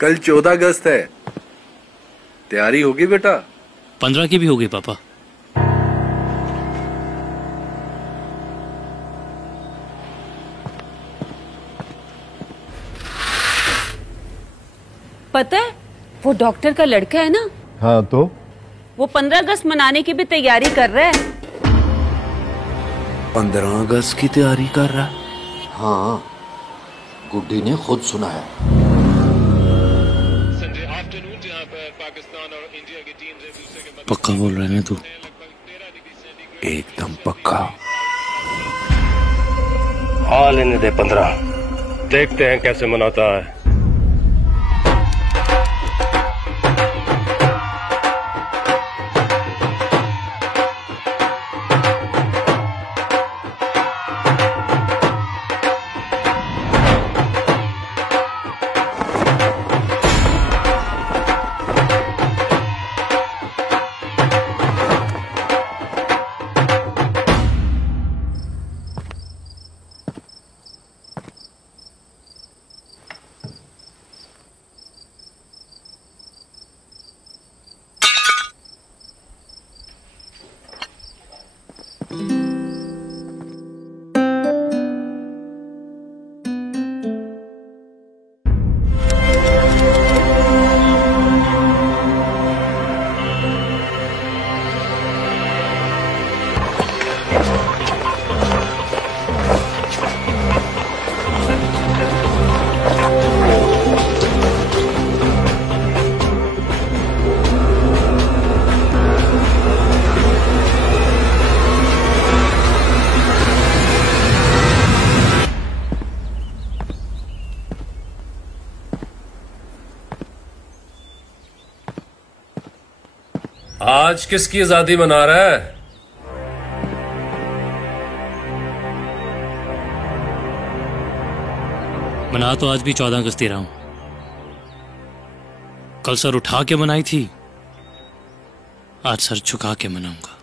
कल 14 अगस्त है, तैयारी होगी बेटा? 15 की भी होगी पापा। पता है वो डॉक्टर का लड़का है ना? हाँ तो वो 15 अगस्त मनाने की भी तैयारी कर रहा है। 15 अगस्त की तैयारी कर रहा है? हाँ, गुड्डी ने खुद सुना है। पक्का बोल रहा है ना तू? एकदम पक्का। हाँ लेने दे 15, देखते हैं कैसे मनाता है। आज किसकी आजादी मना रहा है? मना तो आज भी 14 अगस्त ही रहा हूं। कल सर उठा के मनाई थी, आज सर झुका के मनाऊंगा।